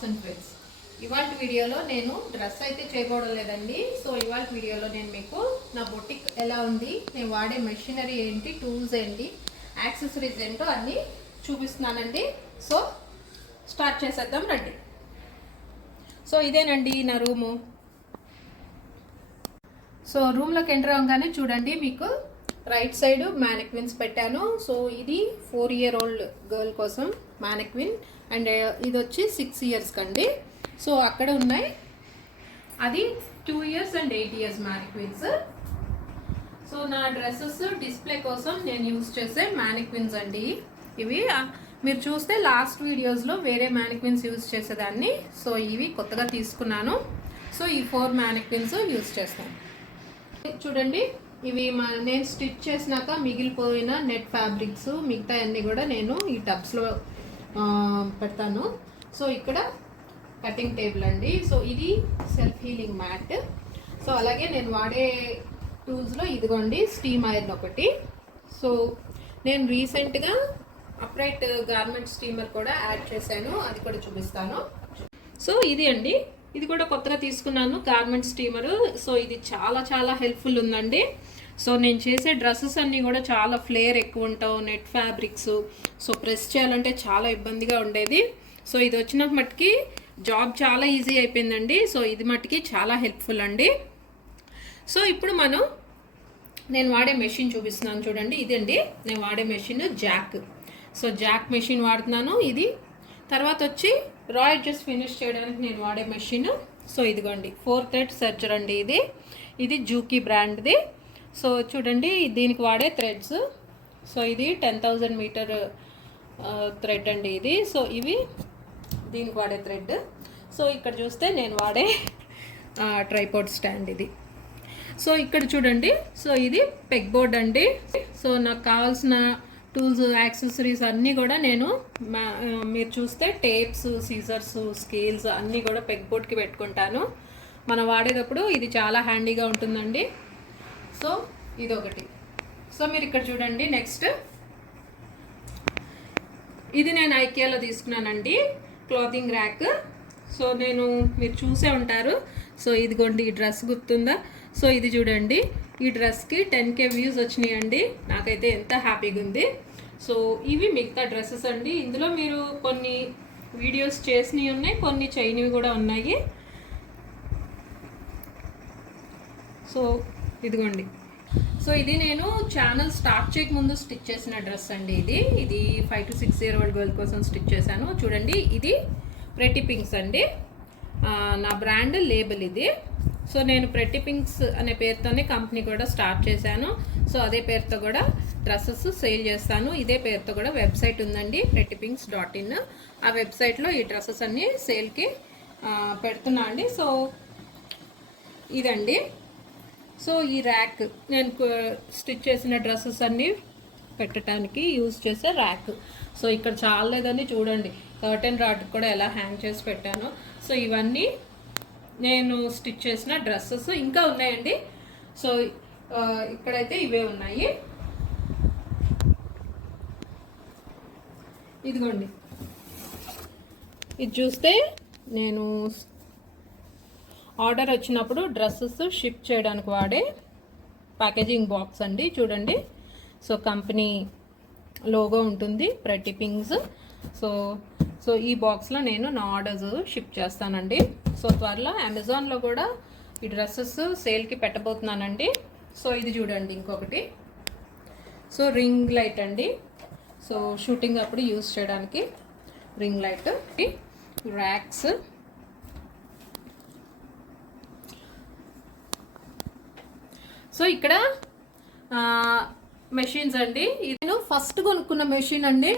Tops and friends. ఇవాళ వీడియోలో నేను డ్రెస్ అయితే చేయబోవడం లేదండి. సో ఇవాళ వీడియోలో నేను మీకు నా బొటిక్ ఎలా ఉంది, నేను వాడే మెషినరీ ఏంటి, టూల్స్ ఏంటి, యాక్సెసరీస్ ఏంటో అన్నీ చూపిస్తున్నానండి. సో స్టార్ట్ చేసేద్దాం రండి. సో ఇదేనండి నా రూము. సో రూమ్లోకి ఎంటర్ అవ్వగానే చూడండి, మీకు రైట్ సైడ్ మ్యానిక్విన్స్ పెట్టాను. సో ఇది 4 year old గర్ల్ కోసం మ్యానిక్విన్, అండ్ ఇది వచ్చి 6 years కండి. సో అక్కడ ఉన్నాయి, అది 2 years and 8 years mannequins. So నా డ్రెస్సెస్ డిస్ప్లే కోసం నేను యూజ్ చేసే మ్యానిక్విన్స్ అండి ఇవి. మీరు చూస్తే లాస్ట్ వీడియోస్లో వేరే మ్యానిక్విన్స్ యూజ్ చేసేదాన్ని. సో ఇవి కొత్తగా తీసుకున్నాను. సో ఈ 4 మ్యానిక్విన్స్ యూజ్ చేస్తాను. చూడండి, ఇవి నేను స్టిచ్ చేసినాక మిగిలిపోయిన నెట్ ఫ్యాబ్రిక్స్, మిగతా అన్నీ కూడా నేను ఈ టబ్స్లో పెడతాను. సో ఇక్కడ కటింగ్ టేబుల్ అండి. సో ఇది సెల్ఫ్ హీలింగ్ మ్యాట్. సో అలాగే నేను వాడే టూల్స్లో ఇదిగోండి స్టీమ్ ఐరన్ ఒకటి. సో నేను రీసెంట్గా అప్రైట్ గార్మెంట్ స్టీమర్ కూడా యాడ్ చేశాను, అది కూడా చూపిస్తాను. సో ఇది అండి, ఇది కూడా కొత్తగా తీసుకున్నాను గార్మెంట్ స్టీమరు. సో ఇది చాలా చాలా హెల్ప్ఫుల్ ఉందండి. సో నేను చేసే డ్రెస్సెస్ అన్నీ కూడా చాలా ఫ్లేర్ ఎక్కువ ఉంటావు, నెట్ ఫ్యాబ్రిక్స్. సో ప్రెస్ చేయాలంటే చాలా ఇబ్బందిగా ఉండేది. సో ఇది వచ్చిన మట్టుకి జాబ్ చాలా ఈజీ అయిపోయిందండి. సో ఇది మట్టుకి చాలా హెల్ప్ఫుల్ అండి. సో ఇప్పుడు నేను వాడే మెషిన్ చూపిస్తున్నాను చూడండి. ఇదండి నేను వాడే machine Jack. So Jack machine వాడుతున్నాను. ఇది తర్వాత వచ్చి రా ఎడ్జెస్ ఫినిష్ చేయడానికి నేను వాడే మెషిన్. సో ఇదిగోండి 4 thread సర్జర్ అండి ఇది జూకీ బ్రాండ్ది. సో చూడండి దీనికి వాడే థ్రెడ్స్. సో ఇది 10,000 మీటర్ థ్రెడ్ అండి ఇది. సో ఇవి దీనికి వాడే థ్రెడ్. సో ఇక్కడ చూస్తే నేను వాడే ట్రైపాడ్ స్టాండ్ ఇది. సో ఇక్కడ చూడండి, సో ఇది పెగ్ బోర్డ్ అండి. సో నాకు కావాల్సిన టూల్స్, యాక్సెసరీస్ అన్నీ కూడా నేను మీరు చూస్తే టేప్స్, సీజర్స్, స్కేల్స్ అన్నీ కూడా పెగ్ బోర్డ్కి పెట్టుకుంటాను. మనం వాడేటప్పుడు ఇది చాలా హ్యాండీగా ఉంటుందండి. సో ఇదొకటి. సో మీరు ఇక్కడ చూడండి, నెక్స్ట్ ఇది నేను ఐకియాలో తీసుకున్నానండి, క్లాతింగ్ ర్యాక్. సో మీరు చూసే ఉంటారు. సో ఇదిగోండి ఈ డ్రెస్ గుర్తుందా? సో ఇది చూడండి, ఈ డ్రెస్కి 10K వ్యూస్ వచ్చినాయండి. నాకైతే ఎంత హ్యాపీగా ఉంది. సో ఇవి మిగతా డ్రెస్సెస్ అండి. ఇందులో మీరు కొన్ని వీడియోస్ చేసినవి ఉన్నాయి, కొన్ని చేయనివి కూడా ఉన్నాయి. సో ఇదిగోండి, సో ఇది నేను ఛానల్ స్టార్ట్ చేయకముందు స్టిచ్ చేసిన డ్రెస్ అండి. ఇది 5 to 6 year old గర్ల్ కోసం స్టిచ్ చేశాను. చూడండి, ఇది ప్రెట్టి పింక్స్ అండి, నా బ్రాండ్ లేబుల్ ఇది. సో నేను ప్రెట్టి పింక్స్ అనే పేరుతోనే కంపెనీ కూడా స్టార్ట్ చేశాను. సో అదే పేరుతో కూడా డ్రెస్సెస్ సేల్ చేస్తాను. ఇదే పేరుతో కూడా వెబ్సైట్ ఉందండి, prettypinks.in. ఆ వెబ్సైట్లో ఈ డ్రెస్సెస్ అన్నీ సేల్కి పెడుతున్నా అండి. సో ఇదండి, సో ఈ ర్యాక్ నేను స్టిచ్ చేసిన డ్రెస్సెస్ అన్నీ పెట్టడానికి యూజ్ చేసే ర్యాక్. సో ఇక్కడ చాలా లేదని చూడండి, కర్టెన్ రాడ్ కూడా ఎలా హ్యాంగ్ చేసి పెట్టాను. సో ఇవన్నీ నేను స్టిచ్ చేసిన డ్రెస్సెస్. ఇంకా ఉన్నాయండి. సో ఇక్కడైతే ఇవే ఉన్నాయి. ఇదిగోండి, ఇది చూస్తే నేను ఆర్డర్ వచ్చినప్పుడు డ్రెస్సెస్ షిప్ చేయడానికి వాడే ప్యాకేజింగ్ బాక్స్ అండి. చూడండి, సో కంపెనీ లోగో ఉంటుంది, ప్రెట్టి పింక్స్. సో ఈ బాక్స్లో నేను నా ఆర్డర్స్ షిప్ చేస్తానండి. సో త్వరలో అమెజాన్లో కూడా ఈ డ్రెస్సెస్ సేల్కి పెట్టబోతున్నానండి. సో ఇది చూడండి ఇంకొకటి. సో రింగ్ లైట్ అండి. సో షూటింగ్ అప్పుడు యూజ్ చేయడానికి రింగ్ లైట్. ర్యాక్స్, సో ఇక్కడ మెషిన్స్ అండి. ఇది నేను ఫస్ట్ కొనుక్కున్న మెషిన్ అండి.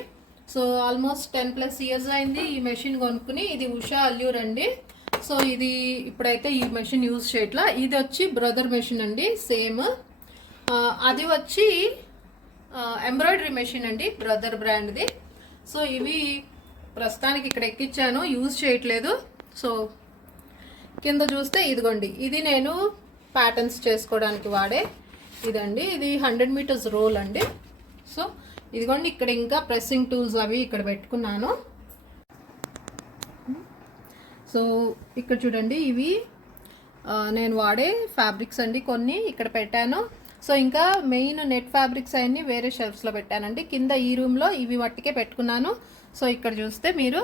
సో ఆల్మోస్ట్ 10+ years అయింది ఈ మెషిన్ కొనుక్కుని. ఇది ఉషా అల్యూర్ అండి. సో ఇది ఇప్పుడైతే ఈ మెషిన్ యూజ్ చేయట్లా. ఇది వచ్చి బ్రదర్ మెషిన్ అండి, సేమ్. అది వచ్చి ఎంబ్రాయిడరీ మెషిన్ అండి, బ్రదర్ బ్రాండ్ది. సో ఇవి ప్రస్తుతానికి ఇక్కడ ఎక్కించాను, యూజ్ చేయట్లేదు. సో కింద చూస్తే ఇదిగోండి, ఇది నేను ప్యాటర్న్స్ చేసుకోవడానికి వాడే ఇదండి. ఇది 100 meters రోల్ అండి. సో ఇదిగోండి, ఇక్కడ ఇంకా ప్రెస్సింగ్ టూల్స్ అవి ఇక్కడ పెట్టుకున్నాను. సో ఇక్కడ చూడండి, ఇవి నేను వాడే ఫ్యాబ్రిక్స్ అండి, కొన్ని ఇక్కడ పెట్టాను. సో ఇంకా మెయిన్ నెట్ ఫ్యాబ్రిక్స్ అన్నీ వేరే షెల్ఫ్స్లో పెట్టానండి. కింద ఈ రూమ్లో ఇవి మట్టికే పెట్టుకున్నాను. సో ఇక్కడ చూస్తే మీరు,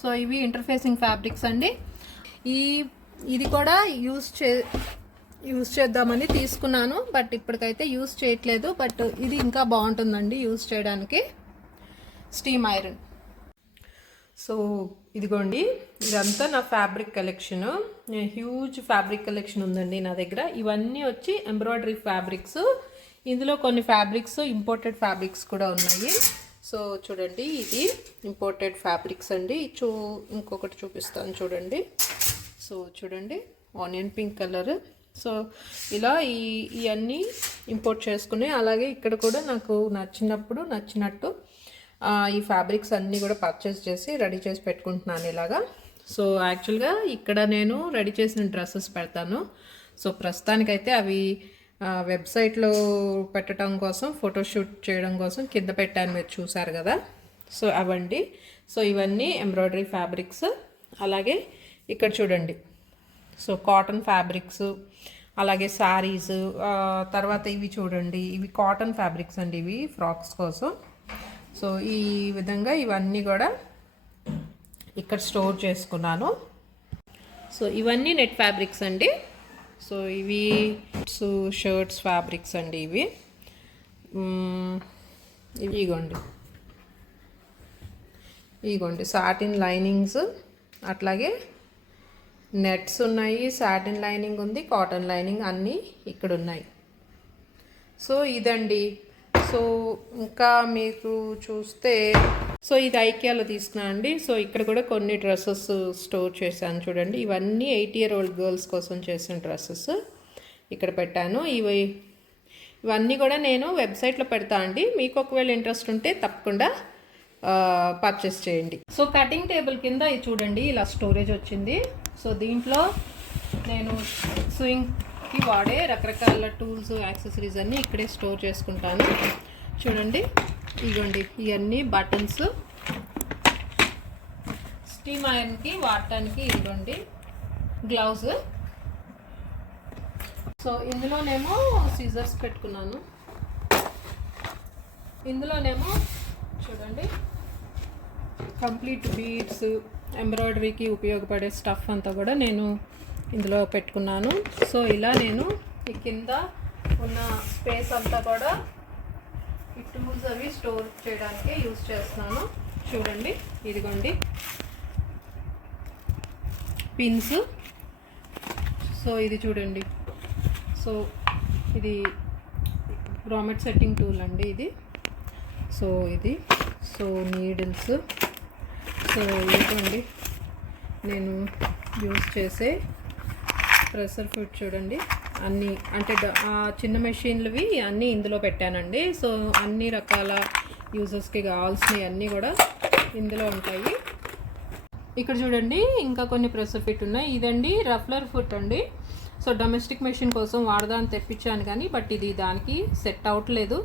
సో ఇవి ఇంటర్ఫేసింగ్ ఫ్యాబ్రిక్స్ అండి. ఇది కూడా యూజ్ చేద్దామని తీసుకున్నాను, బట్ ఇప్పటికైతే యూజ్ చేయట్లేదు. బట్ ఇది ఇంకా బాగుంటుందండి యూజ్ చేయడానికి. Steam iron. సో ఇదిగోండి, ఇదంతా నా fabric collection. Huge fabric collection ఉందండి నా దగ్గర. ఇవన్నీ వచ్చి ఎంబ్రాయిడరీ ఫ్యాబ్రిక్స్. ఇందులో కొన్ని ఫ్యాబ్రిక్స్ ఇంపోర్టెడ్ ఫ్యాబ్రిక్స్ కూడా ఉన్నాయి. సో చూడండి, ఇది ఇంపోర్టెడ్ ఫ్యాబ్రిక్స్ అండి. ఇంకొకటి చూపిస్తాను చూడండి. సో చూడండి, ఆనియన్ పింక్ కలర్. సో ఇలా ఇవన్నీ ఇంపోర్ట్ చేసుకున్నాయి. అలాగే ఇక్కడ కూడా నాకు నచ్చినట్టు ఈ ఫ్యాబ్రిక్స్ అన్నీ కూడా పర్చేస్ చేసి రెడీ చేసి పెట్టుకుంటున్నాను ఇలాగా. సో యాక్చువల్గా ఇక్కడ నేను రెడీ చేసిన డ్రెస్సెస్ పెడతాను. సో ప్రస్తుతానికైతే అవి వెబ్సైట్లో పెట్టడం కోసం, ఫోటోషూట్ చేయడం కోసం కింద పెట్టాను, మీరు చూసారు కదా. సో అవండి. సో ఇవన్నీ ఎంబ్రాయిడరీ ఫ్యాబ్రిక్స్. అలాగే ఇక్కడ చూడండి, సో కాటన్ ఫ్యాబ్రిక్స్, అలాగే శారీస్. తర్వాత ఇవి చూడండి, ఇవి కాటన్ ఫ్యాబ్రిక్స్ అండి, ఇవి ఫ్రాక్స్ కోసం. సో ఈ విధంగా ఇవన్నీ కూడా ఇక్కడ స్టోర్ చేసుకున్నాను. సో ఇవన్నీ నెట్ ఫ్యాబ్రిక్స్ అండి. సో ఇవి షర్ట్స్ ఫ్యాబ్రిక్స్ అండి. ఇగోండి సాటిన్ లైనింగ్స్, అట్లాగే నెట్స్ ఉన్నాయి, సాటిన్ లైనింగ్ ఉంది, కాటన్ లైనింగ్ అన్నీ ఇక్కడ ఉన్నాయి. సో ఇదండి. సో ఇంకా మీకు చూస్తే, సో ఇది ఐకియాలో తీసుకున్నాను అండి. సో ఇక్కడ కూడా కొన్ని డ్రెస్సెస్ స్టోర్ చేశాను చూడండి. ఇవన్నీ 8 year old గర్ల్స్ కోసం చేసిన డ్రెస్సెస్ ఇక్కడ పెట్టాను. ఇవన్నీ కూడా నేను వెబ్సైట్లో పెడతా అండి. మీకు ఒకవేళ ఇంట్రెస్ట్ ఉంటే తప్పకుండా పర్చేస్ చేయండి. సో కటింగ్ టేబుల్ కింద ఇది చూడండి, ఇలా స్టోరేజ్ వచ్చింది. సో దీంట్లో నేను స్వింగ్కి వాడే రకరకాల టూల్స్, యాక్సెసరీస్ అన్నీ ఇక్కడే స్టోర్ చేసుకుంటాను. చూడండి, ఇవ్వండి ఇవన్నీ బటన్స్, స్టీమ్ ఐరన్కి వాడటానికి ఇవ్వండి గ్లౌజ్. సో ఇందులోనేమో సిజర్స్ పెట్టుకున్నాను. ఇందులోనేమో చూడండి కంప్లీట్ బీడ్స్, ఎంబ్రాయిడరీకి ఉపయోగపడే స్టఫ్ అంతా కూడా నేను ఇందులో పెట్టుకున్నాను. సో ఇలా నేను ఈ కింద ఉన్న స్పేస్ అంతా కూడా ఈ టూల్స్ అవి స్టోర్ చేయడానికి యూజ్ చేస్తున్నాను. చూడండి, ఇదిగోండి పిన్స్. సో ఇది చూడండి, సో ఇది గ్రామెట్ సెట్టింగ్ టూల్ అండి ఇది. సో ఇది నీడిల్స్. సో ఇదిగోండి నేను యూజ్ చేసే ప్రెషర్ ఫుడ్ చూడండి, అన్నీ అంటే చిన్న మెషిన్లవి అన్నీ ఇందులో పెట్టానండి. సో అన్ని రకాల యూజర్స్కి కావాల్సినవి అన్నీ కూడా ఇందులో ఉంటాయి. ఇక్కడ చూడండి ఇంకా కొన్ని ప్రెషర్ ఫిట్ ఉన్నాయి. ఇదండి రఫ్లర్ ఫుట్ అండి. సో డొమెస్టిక్ మెషిన్ కోసం వాడదాన్ని తెప్పించాను కానీ బట్ ఇది దానికి సెట్ అవ్వట్లేదు.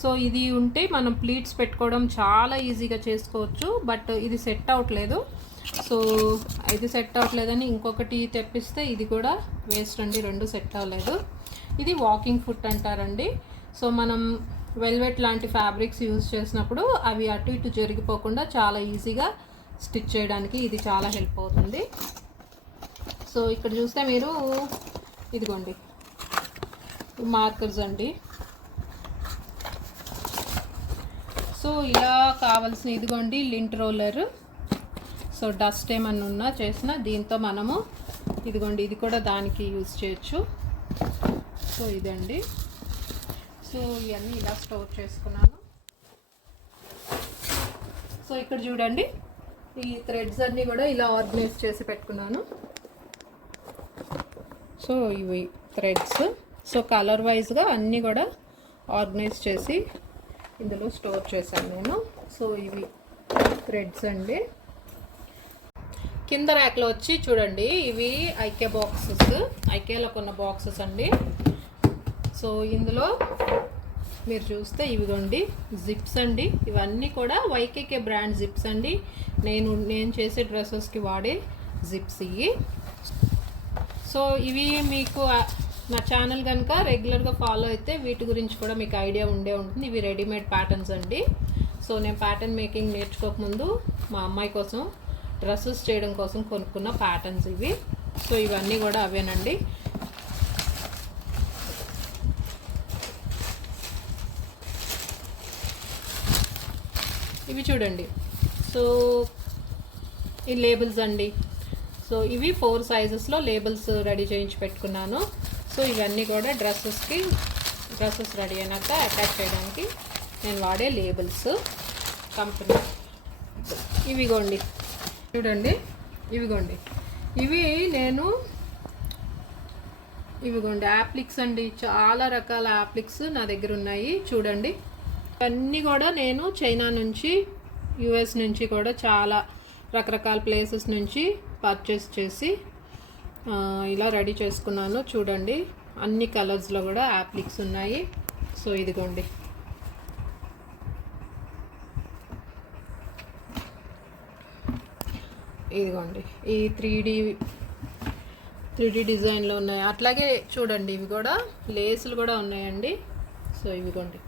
సో ఇది ఉంటే మనం ప్లీట్స్ పెట్టుకోవడం చాలా ఈజీగా చేసుకోవచ్చు, బట్ ఇది సెట్ అవ్వట్లేదు. సో ఇది సెట్ అవ్వట్లేదని ఇంకొకటి తెప్పిస్తే ఇది కూడా వేస్ట్ అండి, రెండు సెట్ అవ్వలేదు. ఇది వాకింగ్ ఫుట్ అంటారండి. సో మనం వెల్వెట్ లాంటి ఫ్యాబ్రిక్స్ యూజ్ చేసినప్పుడు అవి అటు ఇటు జరిగిపోకుండా చాలా ఈజీగా స్టిచ్ చేయడానికి ఇది చాలా హెల్ప్ అవుతుంది. సో ఇక్కడ చూస్తే మీరు ఇదిగోండి మార్కర్స్ అండి. సో ఇలా కావాల్సిన ఇదిగోండి లింట్ రోలర్. సో డస్ట్ ఏమన్నా ఉన్నా చేసినా దీంతో మనము ఇదిగోండి ఇది కూడా దానికి యూజ్ చేయొచ్చు. సో ఇదండి. సో ఇవన్నీ ఇలా స్టోర్ చేసుకున్నాను. సో ఇక్కడ చూడండి ఈ థ్రెడ్స్ అన్నీ కూడా ఇలా ఆర్గనైజ్ చేసి పెట్టుకున్నాను. సో ఇవి థ్రెడ్స్. సో కలర్ వైజ్గా అన్నీ కూడా ఆర్గనైజ్ చేసి ఇందులో స్టోర్ చేశాను నేను. సో ఇవి థ్రెడ్స్ అండి. కింద ర్యాక్లో వచ్చి చూడండి ఇవి ఐకే బాక్సెస్, ఐకేలో కొన్న బాక్సెస్ అండి. సో ఇందులో మీరు చూస్తే ఇవిగోండి జిప్స్ అండి. ఇవన్నీ కూడా వైకేకే బ్రాండ్ జిప్స్ అండి. నేను చేసే డ్రెస్సెస్కి వాడే జిప్స్ ఇవి. సో ఇవి మీకు నా ఛానల్ కనుక రెగ్యులర్గా ఫాలో అయితే వీటి గురించి కూడా మీకు ఐడియా ఉండే ఉంటుంది. ఇవి రెడీమేడ్ ప్యాటర్న్స్ అండి. సో నేను ప్యాటర్న్ మేకింగ్ నేర్చుకోకముందు మా అమ్మాయి కోసం డ్రెస్సెస్ చేయడం కోసం కొనుక్కున్న ప్యాటర్న్స్ ఇవి. సో ఇవన్నీ కూడా అవేనండి. ఇవి చూడండి. సో ఈ లేబుల్స్ అండి. సో ఇవి 4 సైజెస్లో లేబుల్స్ రెడీ చేయించి పెట్టుకున్నాను. సో ఇవన్నీ కూడా డ్రెస్సెస్ రెడీ అయినాక అటాచ్ చేయడానికి నేను వాడే లేబుల్స్ కంపెనీ. ఇవిగోండి చూడండి, ఇవిగోండి ఇవిగోండి యాప్లిక్స్ అండి. చాలా రకాల యాప్లిక్స్ నా దగ్గర ఉన్నాయి చూడండి. ఇవన్నీ కూడా నేను చైనా నుంచి, యుఎస్ నుంచి కూడా చాలా రకరకాల ప్లేసెస్ నుంచి పర్చేస్ చేసి ఇలా రెడీ చేసుకున్నాను చూడండి. అన్ని కలర్స్లో కూడా యాప్లిక్స్ ఉన్నాయి. సో ఇదిగోండి, ఇదిగోండి ఈ 3D డిజైన్లో ఉన్నాయి. అట్లాగే చూడండి ఇవి కూడా లేసులు కూడా ఉన్నాయండి. సో ఇదిగోండి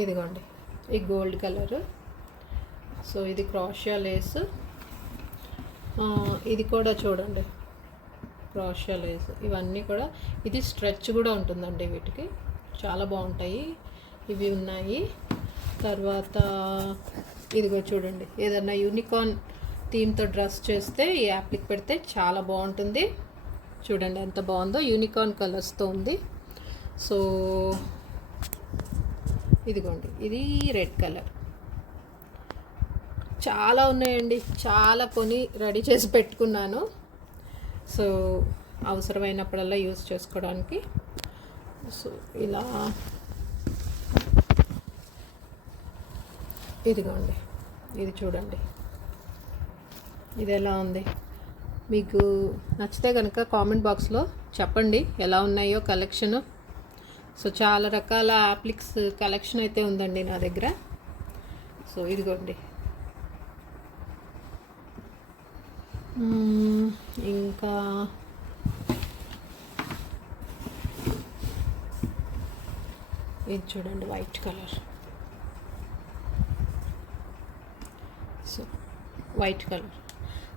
ఇదిగోండి ఈ గోల్డ్ కలర్. సో ఇది క్రాషియా లేస్. ఇది కూడా చూడండి క్రాషియా లేస్. ఇవన్నీ కూడా ఇది స్ట్రెచ్ కూడా ఉంటుందండి. వీటికి చాలా బాగుంటాయి. ఇవి ఉన్నాయి. తర్వాత ఇదిగో చూడండి, ఏదన్నా యూనికార్న్ థీమ్తో డ్రెస్ చేస్తే ఈ యాప్లిక్ పెడితే చాలా బాగుంటుంది. చూడండి ఎంత బాగుందో, యూనికార్న్ కలర్స్తో ఉంది. సో ఇదిగోండి ఇది రెడ్ కలర్. చాలా ఉన్నాయండి, చాలా కొని రెడీ చేసి పెట్టుకున్నాను. సో అవసరమైనప్పుడల్లా యూజ్ చేసుకోవడానికి. సో ఇలా ఇదిగోండి, ఇది చూడండి ఇది ఎలా ఉంది. మీకు నచ్చితే కనుక కామెంట్ బాక్స్లో చెప్పండి ఎలా ఉన్నాయో కలెక్షన్. సో చాలా రకాల యాప్లిక్స్ కలెక్షన్ అయితే ఉందండి నా దగ్గర. సో ఇదిగోండి ఇంకా ఇది చూడండి white colour. So white colour.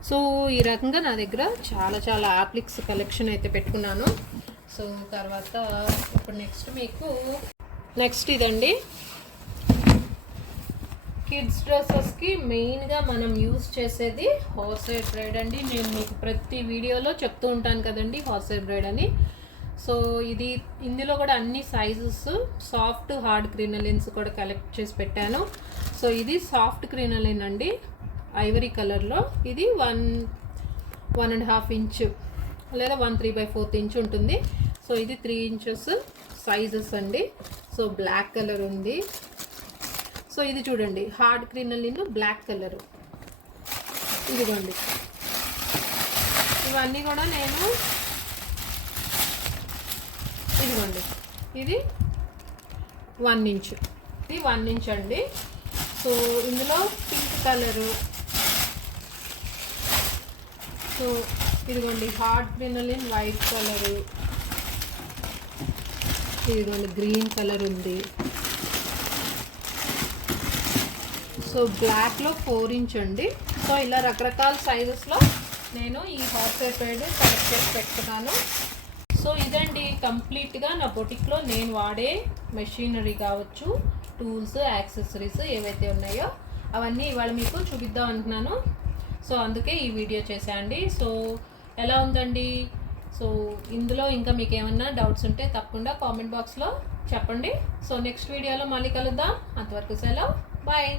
So ఈ రకంగా నా దగ్గర చాలా యాప్లిక్స్ కలెక్షన్ అయితే పెట్టుకున్నాను. సో తర్వాత ఇప్పుడు నెక్స్ట్ ఇదండి, కిడ్స్ డ్రెస్సెస్కి మెయిన్గా మనం యూజ్ చేసేది హార్స్ హెయిర్ బ్రైడ్ అండి. నేను మీకు ప్రతి వీడియోలో చెప్తూ ఉంటాను కదండి హార్స్ హెయిర్ బ్రైడ్ అని. సో ఇందులో కూడా అన్ని సైజెస్, సాఫ్ట్ హార్డ్ క్రినలిన్స్ కూడా కలెక్ట్ చేసి పెట్టాను. సో ఇది సాఫ్ట్ క్రినలిన్ అండి, ఐవరీ కలర్లో. ఇది 1.5 ఇంచ్ లేదా 1/3/4 ఇంచ్ ఉంటుంది. సో ఇది 3 ఇంచెస్ సైజెస్ అండి. సో బ్లాక్ కలర్ ఉంది. సో ఇది చూడండి హార్డ్ క్రినలిన్ బ్లాక్ కలరు. ఇదిగోండి ఇవన్నీ కూడా నేను ఇదిగోండి ఇది 1 ఇంచ్, ఇది 1 ఇంచ్ అండి. సో ఇందులో పింక్ కలరు. సో ఇదిగోండి హార్డ్ క్రినలిన్ వైట్ కలరు. ఇదిగోండి గ్రీన్ కలర్ ఉంది. సో బ్లాక్లో 4 ఇంచ్ అండి. సో ఇలా రకరకాల సైజెస్లో నేను ఈ హార్స్ హెయిర్ బ్రైడ్ కలెక్ట్ చేసి పెట్టుకున్నాను. సో ఇదండి కంప్లీట్గా నా బొటిక్లో నేను వాడే మెషినరీ కావచ్చు, టూల్స్, యాక్సెసరీస్ ఏవైతే ఉన్నాయో అవన్నీ ఇవాళ మీకు చూపిద్దాం అనుకున్నాను. సో అందుకే ఈ వీడియో చేశానండి. సో ఎలా ఉందండి? సో ఇందులో ఇంకా మీకు ఏమన్నా డౌట్స్ ఉంటే తప్పకుండా కామెంట్ బాక్స్లో చెప్పండి. సో నెక్స్ట్ వీడియోలో మళ్ళీ కలుద్దాం. అంతవరకు సెలవు, బాయ్.